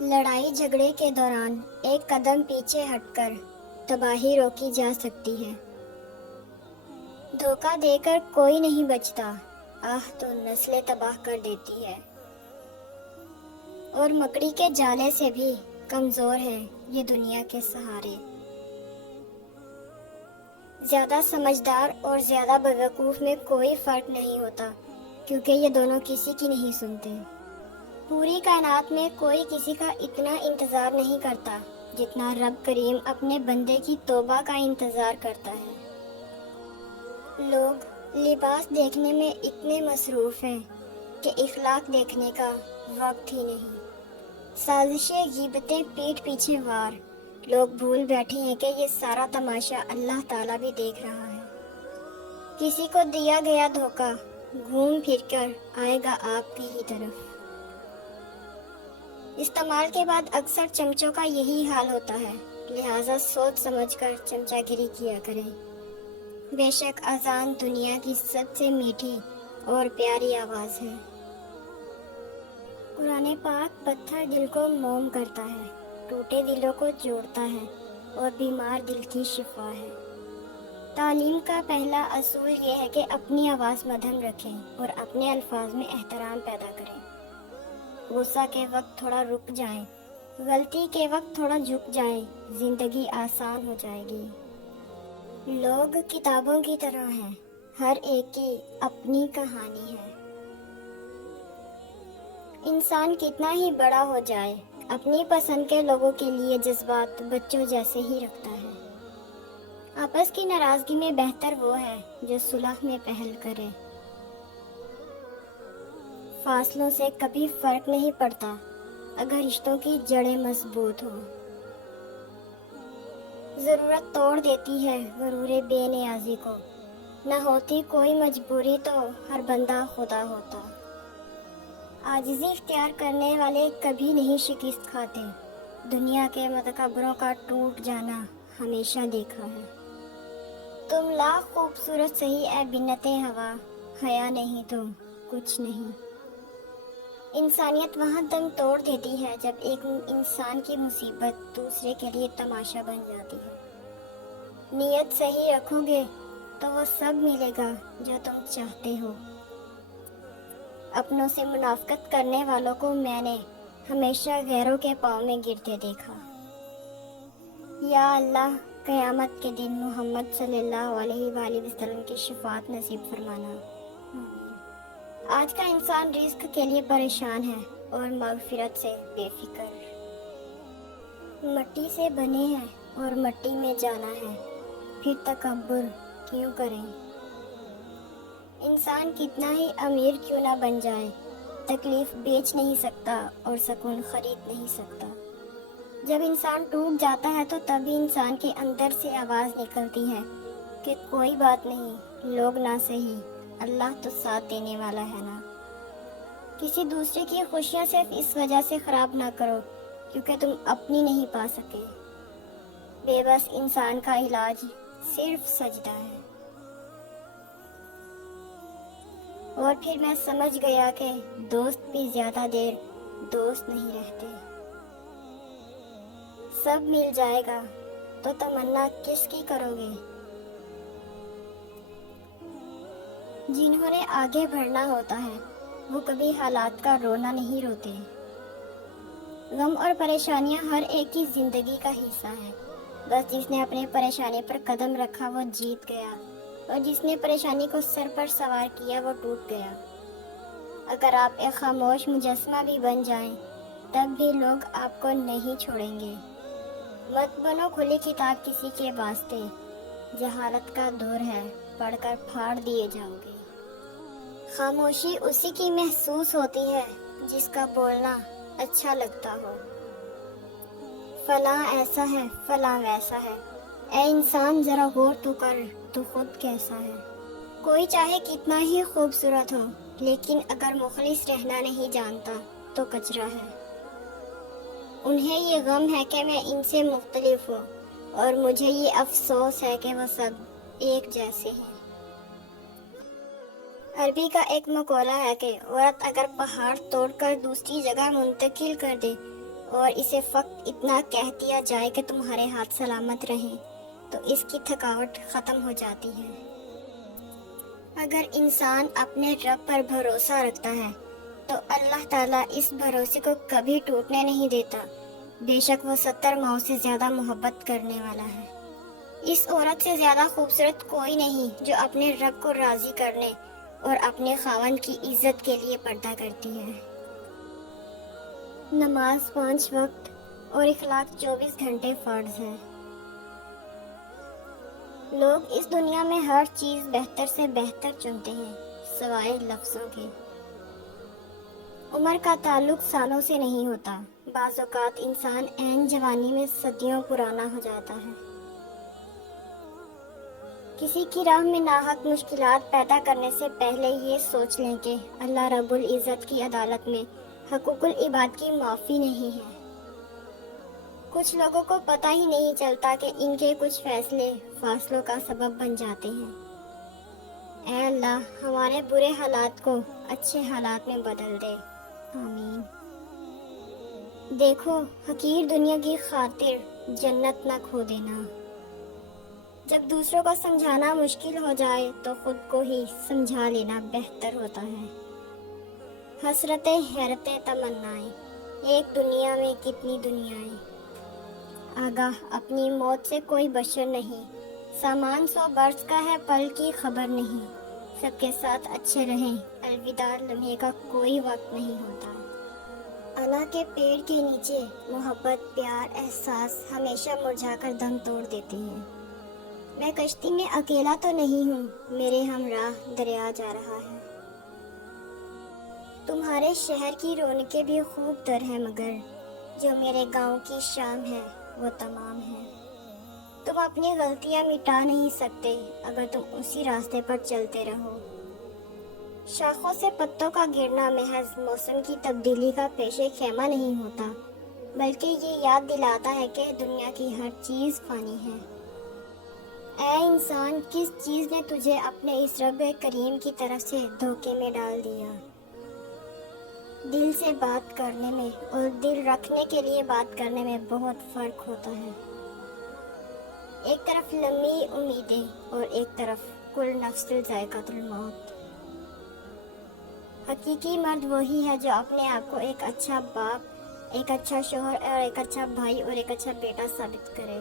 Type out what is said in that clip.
لڑائی جھگڑے کے دوران ایک قدم پیچھے ہٹ کر تباہی روکی جا سکتی ہے۔ دھوکہ دے کر کوئی نہیں بچتا، آہ تو نسلیں تباہ کر دیتی ہے۔ اور مکڑی کے جالے سے بھی کمزور ہے یہ دنیا کے سہارے۔ زیادہ سمجھدار اور زیادہ بیوقوف میں کوئی فرق نہیں ہوتا، کیونکہ یہ دونوں کسی کی نہیں سنتے۔ پوری کائنات میں کوئی کسی کا اتنا انتظار نہیں کرتا جتنا رب کریم اپنے بندے کی توبہ کا انتظار کرتا ہے۔ لوگ لباس دیکھنے میں اتنے مصروف ہیں کہ اخلاق دیکھنے کا وقت ہی نہیں۔ سازشیں غیبتیں پیٹھ پیچھے وار، لوگ بھول بیٹھے ہیں کہ یہ سارا تماشا اللہ تعالیٰ بھی دیکھ رہا ہے۔ کسی کو دیا گیا دھوکہ گھوم پھر کر آئے گا آپ کی ہی طرف۔ استعمال کے بعد اکثر چمچوں کا یہی حال ہوتا ہے، لہٰذا سوچ سمجھ کر چمچہ گیری کیا کریں۔ بے شک اذان دنیا کی سب سے میٹھی اور پیاری آواز ہے۔ قرآن پاک پتھر دل کو موم کرتا ہے، ٹوٹے دلوں کو جوڑتا ہے اور بیمار دل کی شفا ہے۔ تعلیم کا پہلا اصول یہ ہے کہ اپنی آواز مدھم رکھیں اور اپنے الفاظ میں احترام پیدا کریں۔ غصہ کے وقت تھوڑا رک جائیں، غلطی کے وقت تھوڑا جھک جائیں، زندگی آسان ہو جائے گی۔ لوگ کتابوں کی طرح ہیں، ہر ایک کی اپنی کہانی ہے۔ انسان کتنا ہی بڑا ہو جائے، اپنی پسند کے لوگوں کے لیے جذبات بچوں جیسے ہی رکھتا ہے۔ آپس کی ناراضگی میں بہتر وہ ہے جو صلح میں پہل کرے۔ فاصلوں سے کبھی فرق نہیں پڑتا اگر رشتوں کی جڑیں مضبوط ہوں۔ ضرورت توڑ دیتی ہے غرور بے نیازی کو، نہ ہوتی کوئی مجبوری تو ہر بندہ خدا ہوتا۔ عاجزی اختیار کرنے والے کبھی نہیں شکست کھاتے، دنیا کے متکبروں کا ٹوٹ جانا ہمیشہ دیکھا ہے۔ تم لاکھ خوبصورت سہی اے بنت ہوا، حیا نہیں تو کچھ نہیں۔ انسانیت وہاں دم توڑ دیتی ہے جب ایک انسان کی مصیبت دوسرے کے لیے تماشا بن جاتی ہے۔ نیت صحیح رکھو گے تو وہ سب ملے گا جو تم چاہتے ہو۔ اپنوں سے منافقت کرنے والوں کو میں نے ہمیشہ غیروں کے پاؤں میں گرتے دیکھا۔ یا اللہ، قیامت کے دن محمد صلی اللہ علیہ وآلہ وسلم کی شفاعت نصیب فرمانا۔ آج کا انسان رزق کے لیے پریشان ہے اور مغفرت سے بے فکر۔ مٹی سے بنے ہیں اور مٹی میں جانا ہے، پھر تکبر کیوں کریں؟ انسان کتنا ہی امیر کیوں نہ بن جائے، تکلیف بیچ نہیں سکتا اور سکون خرید نہیں سکتا۔ جب انسان ٹوٹ جاتا ہے تو تبھی انسان کے اندر سے آواز نکلتی ہے کہ کوئی بات نہیں، لوگ نہ صحیح، اللہ تو ساتھ دینے والا ہے نا۔ کسی دوسرے کی خوشیاں صرف اس وجہ سے خراب نہ کرو کیونکہ تم اپنی نہیں پا سکے۔ بے بس انسان کا علاج صرف سجدہ ہے۔ اور پھر میں سمجھ گیا کہ دوست بھی زیادہ دیر دوست نہیں رہتے۔ سب مل جائے گا تو تمنا کس کی کرو گے؟ جنہوں نے آگے بڑھنا ہوتا ہے وہ کبھی حالات کا رونا نہیں روتے۔ غم اور پریشانیاں ہر ایک کی زندگی کا حصہ ہے، بس جس نے اپنے پریشانی پر قدم رکھا وہ جیت گیا، اور جس نے پریشانی کو سر پر سوار کیا وہ ٹوٹ گیا۔ اگر آپ ایک خاموش مجسمہ بھی بن جائیں تب بھی لوگ آپ کو نہیں چھوڑیں گے۔ مت بنو کھلی کتاب کسی کے واسطے، جہالت کا دور ہے، پڑھ کر پھاڑ دیے جاؤ گے۔ خاموشی اسی کی محسوس ہوتی ہے جس کا بولنا اچھا لگتا ہو۔ فلاں ایسا ہے، فلاں ویسا ہے، اے انسان ذرا غور تو کر، تو خود کیسا ہے۔ کوئی چاہے کتنا ہی خوبصورت ہو لیکن اگر مخلص رہنا نہیں جانتا تو کچرا ہے۔ انہیں یہ غم ہے کہ میں ان سے مختلف ہوں اور مجھے یہ افسوس ہے کہ وہ سب ایک جیسے ہیں۔ عربی کا ایک مقولہ ہے کہ عورت اگر پہاڑ توڑ کر دوسری جگہ منتقل کر دے اور اسے فقط اتنا کہہ دیا جائے کہ تمہارے ہاتھ سلامت رہیں تو اس کی تھکاوٹ ختم ہو جاتی ہے۔ اگر انسان اپنے رب پر بھروسہ رکھتا ہے تو اللہ تعالیٰ اس بھروسے کو کبھی ٹوٹنے نہیں دیتا۔ بے شک وہ 70 ماؤں سے زیادہ محبت کرنے والا ہے۔ اس عورت سے زیادہ خوبصورت کوئی نہیں جو اپنے رب کو راضی کرنے اور اپنے خاوند کی عزت کے لیے پردہ کرتی ہے۔ نماز 5 وقت اور اخلاق 24 گھنٹے فرض ہے۔ لوگ اس دنیا میں ہر چیز بہتر سے بہتر چنتے ہیں سوائے لفظوں کے۔ عمر کا تعلق سالوں سے نہیں ہوتا، بعض اوقات انسان عین جوانی میں صدیوں پرانا ہو جاتا ہے۔ کسی کی راہ میں ناحق مشکلات پیدا کرنے سے پہلے یہ سوچ لیں کہ اللہ رب العزت کی عدالت میں حقوق العباد کی معافی نہیں ہے۔ کچھ لوگوں کو پتہ ہی نہیں چلتا کہ ان کے کچھ فیصلے فاصلوں کا سبب بن جاتے ہیں۔ اے اللہ ہمارے برے حالات کو اچھے حالات میں بدل دے، آمین۔ دیکھو حقیر دنیا کی خاطر جنت نہ کھو دینا۔ جب دوسروں کو سمجھانا مشکل ہو جائے تو خود کو ہی سمجھا لینا بہتر ہوتا ہے۔ حسرتیں حیرتیں تمنائیں، ایک دنیا میں کتنی دنیایں۔ آگاہ اپنی موت سے کوئی بشر نہیں، سامان 100 برس کا ہے پل کی خبر نہیں۔ سب کے ساتھ اچھے رہیں، الوداع لمحے کا کوئی وقت نہیں ہوتا۔ اللہ کے پیڑ کے نیچے محبت پیار احساس ہمیشہ مرجھا کر دم توڑ دیتے ہیں۔ میں کشتی میں اکیلا تو نہیں ہوں، میرے ہمراہ دریا جا رہا ہے۔ تمہارے شہر کی رونقیں بھی خوب در ہے مگر جو میرے گاؤں کی شام ہے وہ تمام ہے۔ تم اپنی غلطیاں مٹا نہیں سکتے اگر تم اسی راستے پر چلتے رہو۔ شاخوں سے پتوں کا گرنا محض موسم کی تبدیلی کا پیش خیمہ نہیں ہوتا، بلکہ یہ یاد دلاتا ہے کہ دنیا کی ہر چیز فانی ہے۔ اے انسان، کس چیز نے تجھے اپنے اس رب کریم کی طرف سے دھوکے میں ڈال دیا؟ دل سے بات کرنے میں اور دل رکھنے کے لیے بات کرنے میں بہت فرق ہوتا ہے۔ ایک طرف لمبی امیدیں اور ایک طرف کل نفس ذائقۃ الموت۔ حقیقی مرد وہی ہے جو اپنے آپ کو ایک اچھا باپ، ایک اچھا شوہر اور ایک اچھا بھائی اور ایک اچھا بیٹا ثابت کرے۔